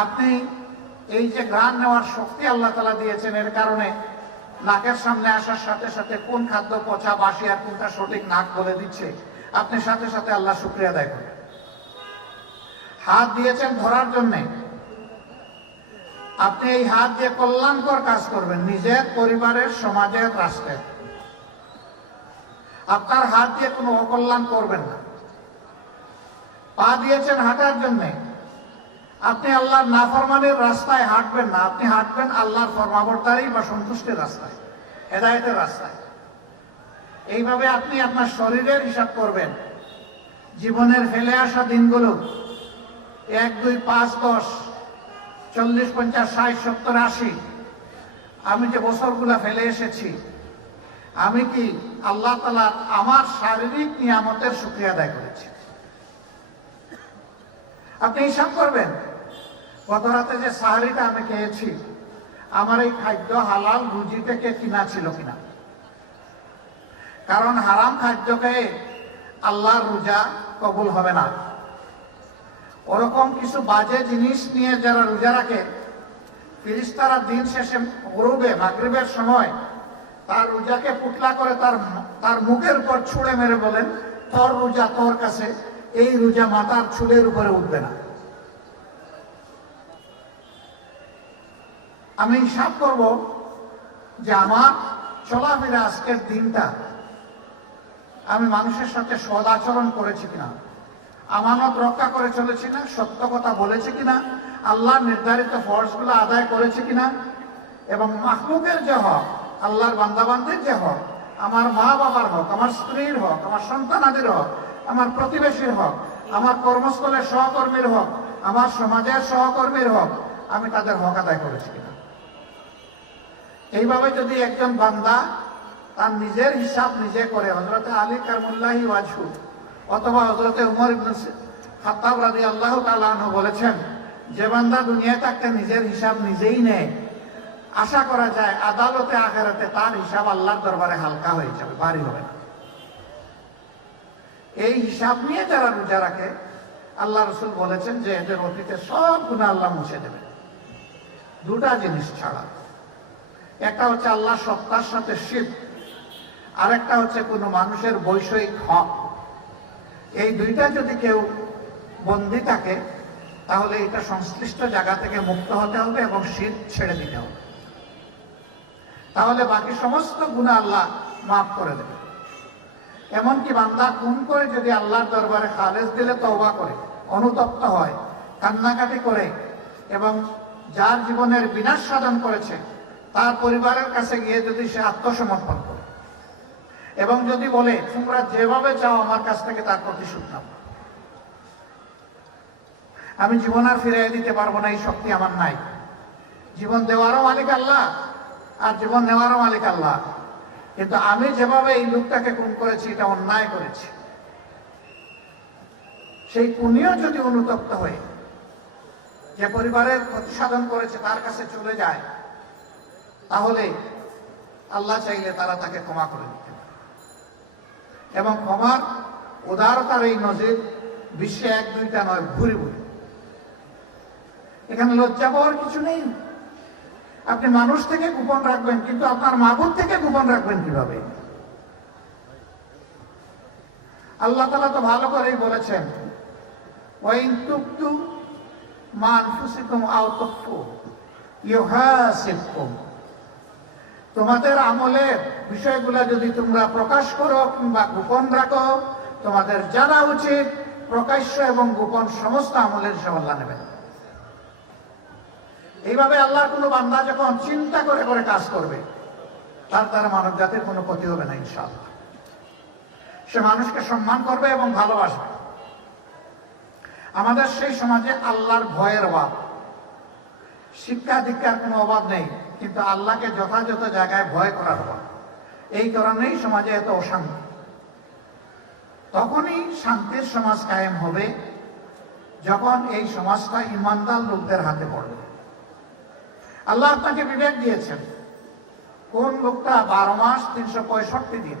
আপনি এই যে ঘ্রাণ নেওয়ার শক্তি আল্লাহ তাআলা দিয়েছেন, এর কারণে নাকের সামনে আসার সাথে সাথে কোন খাদ্য পচা বাসি আর কোনটা সঠিক নাক বলে দিচ্ছে, আপনি সাথে সাথে আল্লাহ শুকরিয়া আদায় করেন। হাত দিয়েছেন ধরার জন্যে, আপনি এই হাত দিয়ে কল্যাণকর কাজ করবেন নিজের, পরিবারের, সমাজের, রাষ্ট্রের। আপনার হাত দিয়ে কোনো অকল্যাণ করবেন না। পা দিয়েছেন হাঁটার জন্যে, আপনি আল্লাহর নাফরমানির রাস্তায় হাঁটবেন না, আপনি হাঁটবেন আল্লাহর ফরমাবরদারি বা সন্তুষ্টির রাস্তায়, হেদায়েতের রাস্তায়। এইভাবে আপনি আপনার শরীরের হিসাব করবেন। জীবনের ফেলে আসা দিনগুলো 1, 2, 5, 10, 40, 50, 60, 70, 80 আমি যে বছরগুলা ফেলে এসেছি, আমি কি আল্লাহ তাআলা আমার শারীরিক নিয়ামতের শুকরিয়া আদায় করেছি? আপনি হিসাব করবেন, গত রাতে যে সাহারিটা আমি খেয়েছি, আমার এই খাদ্য হালাল রুজি থেকে কিনা ছিল কিনা। কারণ হারাম খাদ্য খেয়ে আল্লাহর রোজা কবুল হবে না। ওরকম কিছু বাজে জিনিস নিয়ে যারা রোজা রাখে, ফেরেশতারা দিন শেষে গরুবে মাগরিবের সময় তার রোজাকে পুতলা করে তার মুখের উপর ছুঁড়ে মেরে বলেন, তোর রোজা তোর কাছে, এই রোজা মাথার চুলের উপরে উঠবে না। আমি হিসাব করব যে আমার চলাফেরা আজকের দিনটা আমি মানুষের সাথে সদ আচরণ করেছি কিনা, আমানত রক্ষা করে চলেছি না, সত্য কথা বলেছি কিনা, আল্লাহর নির্ধারিত ফরজগুলো আদায় করেছি কিনা, এবং মাখলুকের যে হক, আল্লাহর বান্দাবান্দির যে হক, আমার মা বাবার হক, আমার স্ত্রীর হক, আমার সন্তানাদের হক, আমার প্রতিবেশীর হক, আমার কর্মস্থলের সহকর্মীর হক, আমার সমাজের সহকর্মীর হক, আমি তাদের হক আদায় করেছি কিনা। এইভাবে যদি একজন বান্দা তার নিজের হিসাব নিজে করে, হযরত আলী কারমুল্লাহি ওয়াজহু অথবা হযরত উমর ইবনে খাত্তাব রাদিয়াল্লাহু তাআলা আনহু বলেছেন, যে বান্দা দুনিয়ায় থাকতে নিজের হিসাব নিজেই নেয়, আশা করা যায় আদালতে আখিরাতে তার হিসাব আল্লাহর দরবারে হালকা হয়ে যাবে, ভারী হবে না। এই হিসাব নিয়ে যারা রোজা রাখে, আল্লাহ রাসূল বলেছেন যে এদের অতীতের সব গুনাহ আল্লাহ মুছে দেবেন, দুটা জিনিস ছাড়া। একটা হচ্ছে আল্লাহ সত্তার সাথে শিরক, আরেকটা হচ্ছে কোনো মানুষের বৈষয়িক হক। এই দুইটা যদি কেউ বন্দী থাকে, তাহলে এটা সংশ্লিষ্ট জায়গা থেকে মুক্ত হতে হবে এবং শিরক ছেড়ে দিতে হবে, তাহলে বাকি সমস্ত গুনাহ আল্লাহ মাফ করে দেবে। এমনকি বান্দা খুন করে যদি আল্লাহর দরবারে খালেস দিলে তওবা করে, অনুতপ্ত হয়, কান্নাকাটি করে, এবং যার জীবনের বিনাশ সাধন করেছে তার পরিবারের কাছে গিয়ে যদি সে আত্মসমর্পণ করে এবং যদি বলে, তোমরা যেভাবে চাও আমার কাছ থেকে তার প্রতিশোধ নাও, আমি জীবন আর ফিরিয়ে দিতে পারবো না, এই শক্তি আমার নাই। জীবন দেওয়ারও মালিক আল্লাহ আর জীবন নেওয়ারও মালিক আল্লাহ, কিন্তু আমি যেভাবে এই লোকটাকে খুন করেছি এটা অন্যায় করেছি। সেই খুনিও যদি অনুতপ্ত হয়ে যে পরিবারের ক্ষতি সাধন করেছে তার কাছে চলে যায়, তাহলে আল্লাহ চাইলে তারা তাকে ক্ষমা করে দিতে পারে। এবং ক্ষমার উদারতার এই নজির বিশ্বে 1-2টা নয়, ভুরি ভুরি। এখানে লজ্জা পাওয়ার কিছু নেই। আপনি মানুষ থেকে গোপন রাখবেন, কিন্তু আপনার মাবুদ থেকে গোপন রাখবেন কিভাবে? আল্লাহ তাআলা তো ভালো করেই বলেছেন, ওয়াইন তুবতু মা আনফুসিকুম আও তুখফু ইউহাসিবকুম। তোমাদের আমলের বিষয়গুলা যদি তোমরা প্রকাশ করো কিংবা গোপন রাখো, তোমাদের জানা উচিত প্রকাশ্য এবং গোপন সমস্ত আমলের হিসাব আল্লাহ নেবেন। এইভাবে আল্লাহর কোনো বান্দা যখন চিন্তা করে করে কাজ করবে, তার দ্বারা মানব জাতির কোনো ক্ষতি হবে না ইনশাআল্লাহ। সে মানুষকে সম্মান করবে এবং ভালোবাসবে। আমাদের সেই সমাজে আল্লাহর ভয়ের অভাব, শিক্ষা দীক্ষার কোনো অভাব নেই, কিন্তু আল্লাহকে যথাযথ জায়গায় ভয় করার অভাব। এই কারণেই সমাজে এত অশান্তি। তখনই শান্তির সমাজ কায়েম হবে যখন এই সমাজটা ইমানদার লোকদের হাতে পড়বে। আল্লাহ আপনাকে বিবেক দিয়েছেন, কোন লোকটা 12 মাস 365 দিন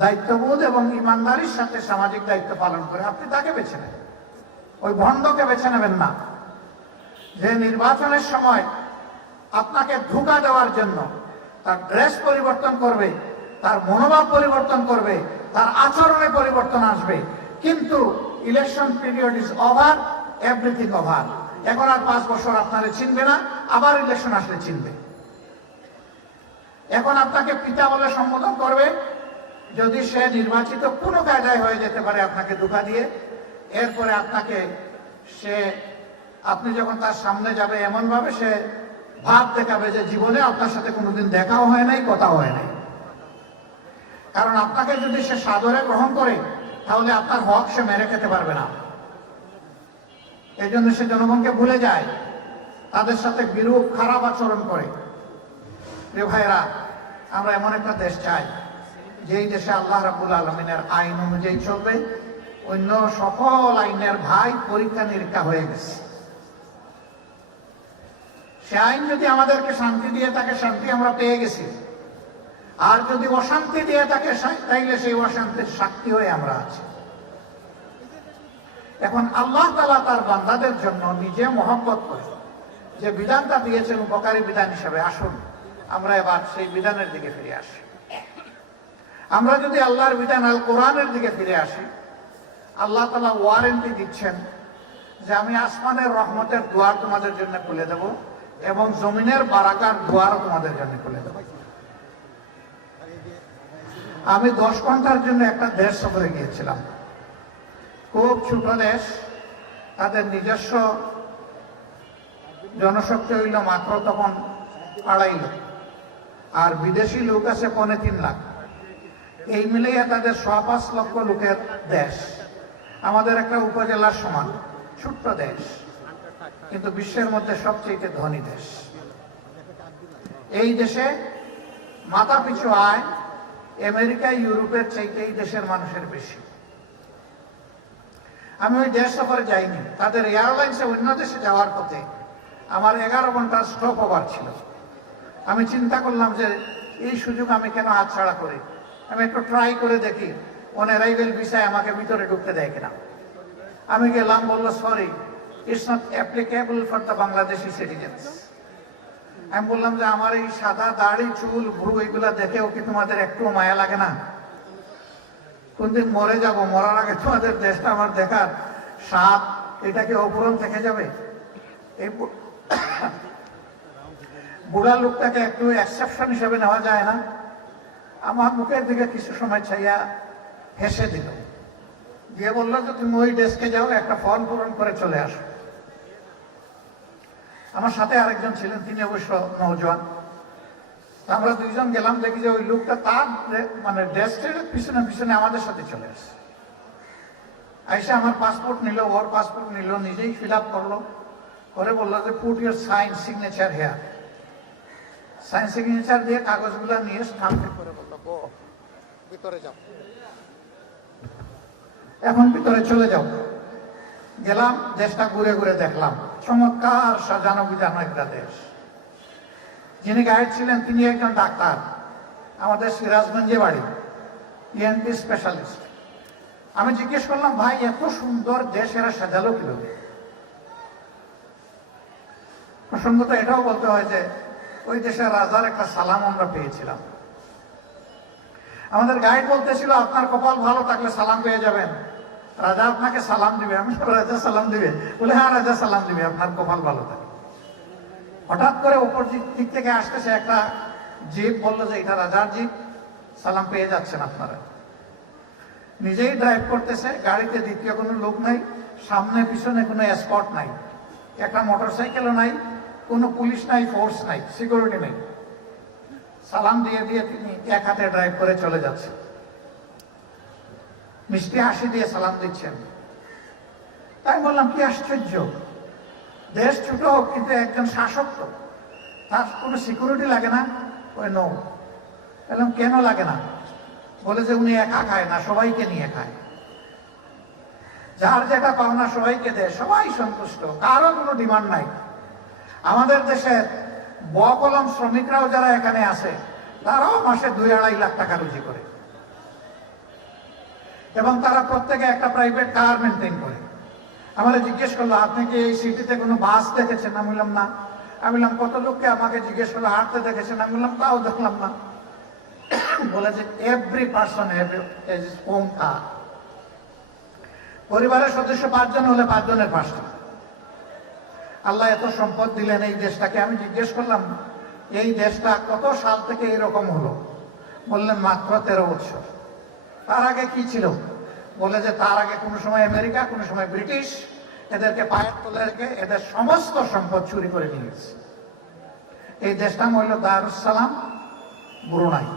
দায়িত্ববোধ এবং ইমানদারির সাথে সামাজিক দায়িত্ব পালন করে, আপনি তাকে বেছে নেন, ওই ভণ্ডকে বেছে নেবেন না। যে নির্বাচনের সময় আপনাকে ধোঁকা দেওয়ার জন্য তার ড্রেস পরিবর্তন করবে, তার মনোভাব পরিবর্তন করবে, তার আচরণে পরিবর্তন আসবে, কিন্তু election period is over, everything over. এখন আর 5 বছর আপনারা চিনবে না, আবার ইলেকশন আসলে চিনবে। এখন আপনাকে পিতা বলে সম্বোধন করবে যদি সে নির্বাচিত কোনো কায়দায় হয়ে যেতে পারে আপনাকে ধোঁকা দিয়ে। এরপরে আপনাকে আপনি যখন তার সামনে যাবে এমন ভাবে সে ভাব দেখাবে যে জীবনে আপনার সাথে কোনোদিন দেখাও হয় নাই, কথাও হয় নাই। কারণ আপনাকে যদি সে সাদরে গ্রহণ করে তাহলে আপনার হক সে মেরে খেতে পারবে না। এই জন্য সে জনগণকে ভুলে যায়, তাদের সাথে বিরূপ খারাপ আচরণ করে। প্রিয় ভাইরা, আমরা এমন একটা দেশ চাই যেই দেশে আল্লাহ রাব্বুল আলামিনের আইন অনুযায়ী চলবে। অন্য সকল আইনের ভাই পরীক্ষা নিরীক্ষা হয়ে গেছে। সে আইন যদি আমাদেরকে শান্তি দিয়ে থাকে, শান্তি আমরা পেয়ে গেছি। আর যদি অশান্তি দিয়ে থাকে, তাইলে সেই অশান্তির সাক্ষী হয়ে আমরা আছি। এখন আল্লাহ তাআলা তার বান্দাদের জন্য নিজে মহব্বত করে যে বিধানটা দিয়েছেন উপকারী বিধান হিসেবে, আসুন আমরা এবার সেই বিধানের দিকে ফিরে আসি। আমরা যদি আল্লাহর বিধান আল কোরআনের দিকে ফিরে আসি, আল্লাহ তাআলা ওয়ারেন্টি দিচ্ছেন যে আমি আসমানের রহমতের দুয়ার তোমাদের জন্য খুলে দেব এবং জমিনের বারাকার দুয়ারও তোমাদের জন্য খুলে দেব। আমি 10 ঘন্টার জন্য একটা দেশ সফরে গিয়েছিলাম। খুব ছোট দেশ, তাদের নিজস্ব জনশক্তি হইল মাত্র তখন 2.5 লাখ, আর বিদেশি লোক আছে 3.25 লাখ। এই মিলিয়ে তাদের 5.25 লক্ষ লোকের দেশ, আমাদের একটা উপজেলার সমান ছোট্ট দেশ, কিন্তু বিশ্বের মধ্যে সবচেয়ে ধনী দেশ। এই দেশে মাথা পিছু আয় আমেরিকা ইউরোপের চাইতে এই দেশের মানুষের বেশি। আমি ওই দেশ সফরে যাইনি, তাদের এয়ারলাইন্সে অন্য দেশে যাওয়ার পথে আমার 11 ঘন্টার স্টপ ওভার ছিল। আমি চিন্তা করলাম যে এই সুযোগ আমি কেন হাতছাড়া করি, আমি একটু ট্রাই করে দেখি অন অ্যারাইভেল ভিসায় আমাকে ভিতরে ঢুকতে দেয় কিনা। আমি গেলাম, বললো sorry, it's not applicable for the Bangladeshi citizens. আমি বললাম যে আমার এই সাদা দাড়ি, চুল, ভ্রু এগুলা দেখেও কি তোমাদের একটু মায়া লাগে না? কোনদিন মরে যাব, মরার আগে তোমাদের দেশটা আমার দেখার স্বাদ এটা কি অপূরণ থেকে যাবে? এই বুড়া লোকটাকে একটু এক্সেপশন হিসেবে নেওয়া যায় না? আমার মুখের দিকে কিছু সময় চাইয়া হেসে দিল, দিয়ে বললো যে তুমি ওই ডেস্কে যাও, একটা ফর্ম পূরণ করে চলে আসো। আমার সাথে আরেকজন ছিলেন, তিনি অবশ্য নওজোয়ান। আমরা দুইজন গেলাম, দেখি যে ওই লোকটা তার মানে ডেস্কের পিছনে পিছনে আমাদের সাথে চলে আসছে। আইসা আমার পাসপোর্ট নিল, ওর পাসপোর্ট নিল, নিজেই ফিল আপ করলো, করে বললো যে put your sign signature here. Sign signature দিয়ে কাগজগুলো নিয়ে স্টাম্প করে বললো গো, ভিতরে যাও, এখন ভিতরে চলে যাও। গেলাম, দেশটা ঘুরে ঘুরে দেখলাম, চমৎকার সাজানো গুজানো একটা দেশ। যিনি গাইড ছিলেন তিনি একজন ডাক্তার, আমাদের সিরাজগঞ্জে বাড়ি, ইএনটি স্পেশালিস্ট। আমি জিজ্ঞেস করলাম, ভাই এত সুন্দর দেশ এরা সাজালো কিভাবে? প্রসঙ্গত এটাও বলতে হয় যে ওই দেশের রাজার একটা সালাম আমরা পেয়েছিলাম। আমাদের গাইড বলতেছিল আপনার কপাল ভালো থাকলে সালাম পেয়ে যাবেন, রাজা আপনাকে সালাম দিবে। আমি রাজা সালাম দিবে? বলে হ্যাঁ, রাজা সালাম দিবে, আপনার কপাল ভালো থাকে। হঠাৎ করে উপর দিক থেকে আসতেছে একটা জিপ, বললো যে এটা রাজার জিপ, সালাম পেয়ে যাচ্ছেন আপনারা। নিজেই ড্রাইভ করতেছে, গাড়িতে দ্বিতীয় কোনো লোক নাই, সামনে পিছনে কোনো এসকর্ট নাই, একটা মোটরসাইকেলও নাই, কোনো পুলিশ নাই, ফোর্স নাই, সিকিউরিটি নেই। সালাম দিয়ে দিয়ে তিনি এক হাতে ড্রাইভ করে চলে যাচ্ছেন, মিষ্টি হাসি দিয়ে সালাম দিচ্ছেন। তাই বললাম কি আশ্চর্য, দেশ ছোট হোক কিন্তু একজন শাসক তো, তার কোনো সিকিউরিটি লাগে না? ওই নো। বললাম কেন লাগে না? বলে যে উনি একা খায় না, সবাইকে নিয়ে খায়, যার যেটা পাওনা সবাইকে দেয়, সবাই সন্তুষ্ট, কারো কোনো ডিমান্ড নাই। আমাদের দেশের বকলম শ্রমিকরাও যারা এখানে আছে তারাও মাসে 2-2.5 লাখ টাকা রুজি করে, এবং তারা প্রত্যেকে একটা প্রাইভেট কার মেনটেন করে। আমাকে জিজ্ঞেস করলো, আপনি কি এই সিটিতে কোনো বাস দেখেছেন? আমি বললাম না। আমি বললাম, কত লোককে আমাকে জিজ্ঞেস করলো হাঁটতে দেখেছেন? আমি বললাম, তাও দেখলাম না। বলেছে, every person have his own কার। পরিবারের সদস্য 5 জন হলে 5 জনের 5টা। আল্লাহ এত সম্পদ দিলেন এই দেশটাকে। আমি জিজ্ঞেস করলাম, এই দেশটা কত সাল থেকে এরকম হলো? বললেন, মাত্র 13 বছর। তার আগে কি ছিল? বলে যে তার আগে কোনো সময় আমেরিকা, কোনো সময় ব্রিটিশ এদেরকে পায়ের তলে রেখে এদের সমস্ত সম্পদ চুরি করে নিয়ে গেছে। এই দেশটা হইল দারুস সালাম, ব্রুনাই।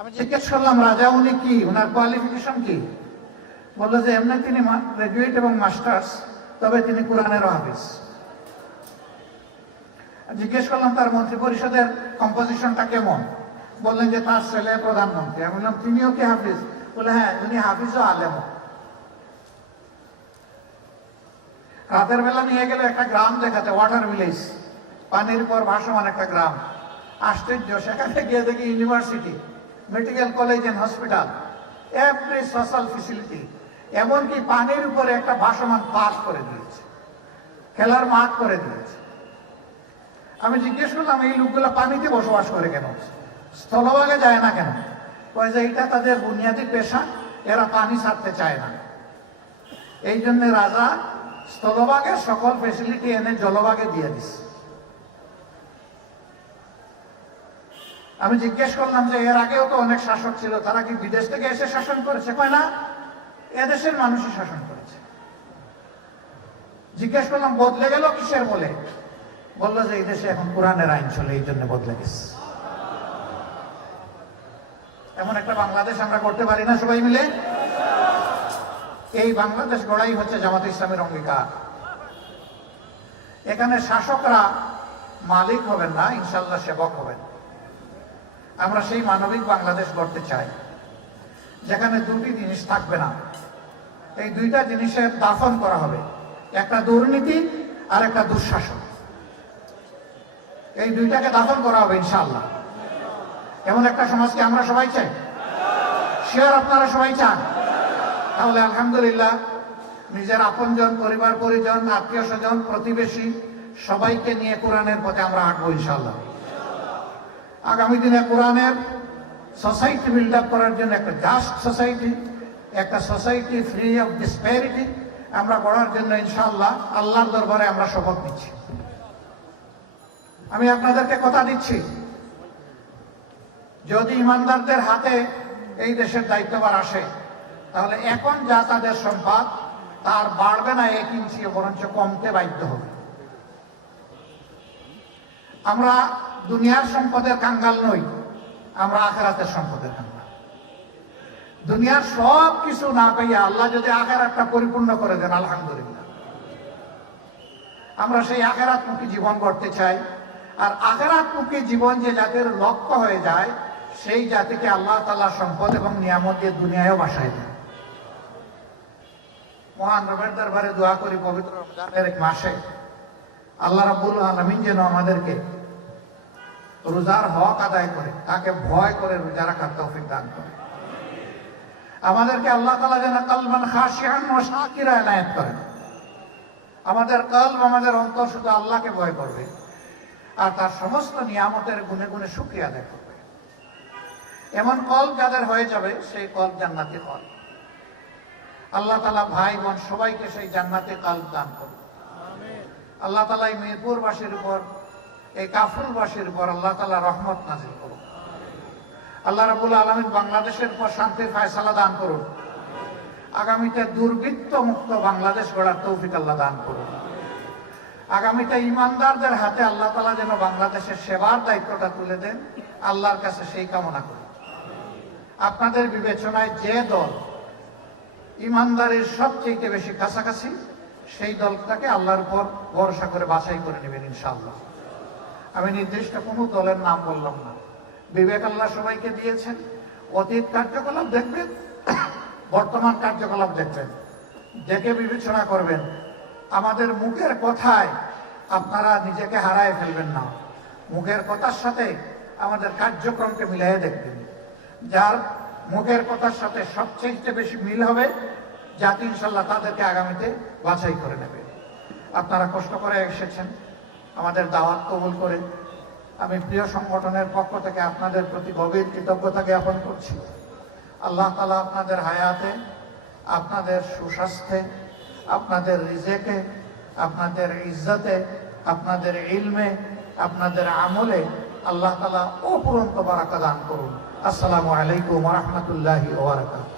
আমি জিজ্ঞেস করলাম, রাজা উনি কি, ওনার কোয়ালিফিকেশন কি? বললো যে এমনি তিনি গ্রাজুয়েট এবং মাস্টার্স, তবে তিনি কোরআনেরও হাফিজ। জিজ্ঞেস করলাম, তার মন্ত্রী পরিষদের কম্পোজিশনটা কেমন? বললেন যে তার ছেলে প্রধানমন্ত্রী। আমি বললাম, তিনিও কি হাফিজ? বলে হ্যাঁ, উনি হাফিজও আলেমও। রাতের বেলা নিয়ে গেলে একটা গ্রাম দেখাতে, ওয়াটার ভিলেজ, পানির পর ভাসমান একটা গ্রাম। আশ্চর্য, সেখানে গিয়ে দেখি university, medical college and hospital, every social facility, এমনকি পানির উপরে একটা ভাসমান পার্ক করে দিয়েছে, খেলার মাঠ করে দিয়েছে। আমি জিজ্ঞেস করলাম, এই লোকগুলো পানিতে বসবাস করে কেন, স্থলভাগে যায় না কেন? কয় যে এটা তাদের বুনিয়াদী পেশা, এরা পানি ছাড়তে চায় না। এই জন্য রাজা স্থলভাগের সকল ফেসিলিটি এনে জলভাগে দিয়ে দিচ্ছে। আমি জিজ্ঞেস করলাম যে এর আগেও তো অনেক শাসক ছিল, তারা কি বিদেশ থেকে এসে শাসন করেছে? কয় না, এদেশের মানুষই শাসন করেছে। জিজ্ঞেস করলাম, বদলে গেল কিসের বলে? বললো যে এই দেশে এখন কোরআনের আইন চলে, এই জন্য বদলে গেছে। এমন একটা বাংলাদেশ আমরা করতে পারি না সবাই মিলে? এই বাংলাদেশ গড়াই হচ্ছে জামাতে ইসলামের অঙ্গীকার। এখানে শাসকরা মালিক হবেন না, ইনশাল্লাহ সেবক হবেন। আমরা সেই মানবিক বাংলাদেশ গড়তে চাই, যেখানে দুটি জিনিস থাকবে না। এই দুইটা জিনিসের দাফন করা হবে, একটা দুর্নীতি আর একটা দুঃশাসন। এই দুইটাকে দাফন করা হবে ইনশাআল্লাহ। এমন একটা সমাজকে আমরা সবাই চাই, শিওর আপনারা সবাই চান? তাহলে আলহামদুলিল্লাহ, নিজের আপনজন, পরিবার পরিজন, আত্মীয় স্বজন, প্রতিবেশী সবাইকে নিয়ে কোরআনের পথে আমরা হাঁটবো ইনশাআল্লাহ। আগামী দিনে কোরআনের সোসাইটি বিল্ড আপ করার জন্য একটা জাস্ট সোসাইটি, একটা সোসাইটি ফ্রি অফ ডিসপ্যারিটি আমরা গড়ার জন্য ইনশাআল্লাহ আল্লাহর দরবারে আমরা শপথ নিচ্ছি। আমি আপনাদেরকে কথা দিচ্ছি, যদি ইমানদারদের হাতে এই দেশের দায়িত্বভার আসে, তাহলে এখন যা তাদের সম্পদ তার বাড়বে না 1 ইঞ্চিও, বরঞ্চ কমতে বাধ্য হবে। আমরা দুনিয়ার সম্পদের কাঙ্গাল নই, আমরা আখিরাতের সম্পদের কাঙ্গাল। দুনিয়ার সব কিছু না পাইয়া আল্লাহ যদি আখিরাতটা পরিপূর্ণ করে দেন, আলহামদুলিল্লাহ। আমরা সেই আখিরাতমুখী জীবন গড়তে চাই। আর আখিরাতমুখী জীবন যে জাতির লক্ষ্য হয়ে যায়, সেই জাতিকে আল্লাহ তাআলা সম্পদ এবং নিয়ামত দিয়ে দুনিয়ায়ও বাসায় দেয়। মহান রবের দরবারে দোয়া করি, পবিত্র রমজানের এক মাসে আল্লাহ রাব্বুল আলামিন যেন আমাদেরকে রোজার হক আদায় করে, তাকে ভয় করে রোজা রাখার তৌফিক দান করে। আমাদেরকে আল্লাহ তাআলা যেন কলবান খাশিয়ান ওয়া শাকিরা এনায়েত করেন। আমাদের কলব, আমাদের অন্তর শুধু আল্লাহকে ভয় করবে আর তার সমস্ত নিয়ামতের গুণে গুণে শুকরিয়া আদায় করবে। এমন কলব যাদের হয়ে যাবে, সেই কলব জান্নাতি কলব। আল্লাহ তাআলা ভাই বোন সবাইকে সেই জান্নাতি কলব দান করুন। আল্লাহ তাআলা এই মিরপুরবাসীর উপর, এই কাফরুলবাসীর উপর আল্লাহ তাআলা রহমত নাজিল করুন। আল্লাহ রাব্বুল আলামিন বাংলাদেশের উপর শান্তির ফায়সালা দান করুন। আগামীতে দুর্বৃত্ত মুক্ত বাংলাদেশ গড়ার তৌফিক আল্লাহ দান করুন। আগামীতে ইমানদারদের হাতে আল্লাহ তাআলা যেন বাংলাদেশের সেবার দায়িত্বটা তুলে দেন, আল্লাহর কাছে সেই কামনা করি। আপনাদের বিবেচনায় যে দল ইমানদারের সবচেয়ে বেশি কাছাকাছি, সেই দলটাকে আল্লাহর উপর ভরসা করে বাছাই করে নেবেন ইনশাআল্লাহ। আমি নির্দিষ্ট কোনো দলের নাম বললাম না। বিবেক আল্লাহ সবাইকে দিয়েছেন। অতীত কার্যকলাপ দেখবেন, বর্তমান কার্যকলাপ দেখবেন, দেখে বিবেচনা করবেন। আমাদের মুখের কথায় আপনারা নিজেকে হারায় ফেলবেন না। মুখের কথার সাথে আমাদের কার্যক্রমকে মিলিয়ে দেখবেন। যার মুখের কথার সাথে সবচেয়ে বেশি মিল হবে, জাতি ইনশাল্লাহ তাদেরকে আগামীতে বাছাই করে নেবে। আপনারা কষ্ট করে এসেছেন আমাদের দাওয়াত কবুল করে। আমি প্রিয় সংগঠনের পক্ষ থেকে আপনাদের প্রতি গভীর কৃতজ্ঞতা জ্ঞাপন করছি। আল্লাহ তাআলা আপনাদের হায়াতে, আপনাদের সুস্বাস্থ্যে, আপনাদের রিজেকে, আপনাদের ইজ্জতে, আপনাদের ইলমে, আপনাদের আমলে আল্লাহ তাআলা অফুরন্ত বারাকা দান করুন। আসসালামু আলাইকুম ওয়া রাহমাতুল্লাহি ওয়া বারাকাতুহু।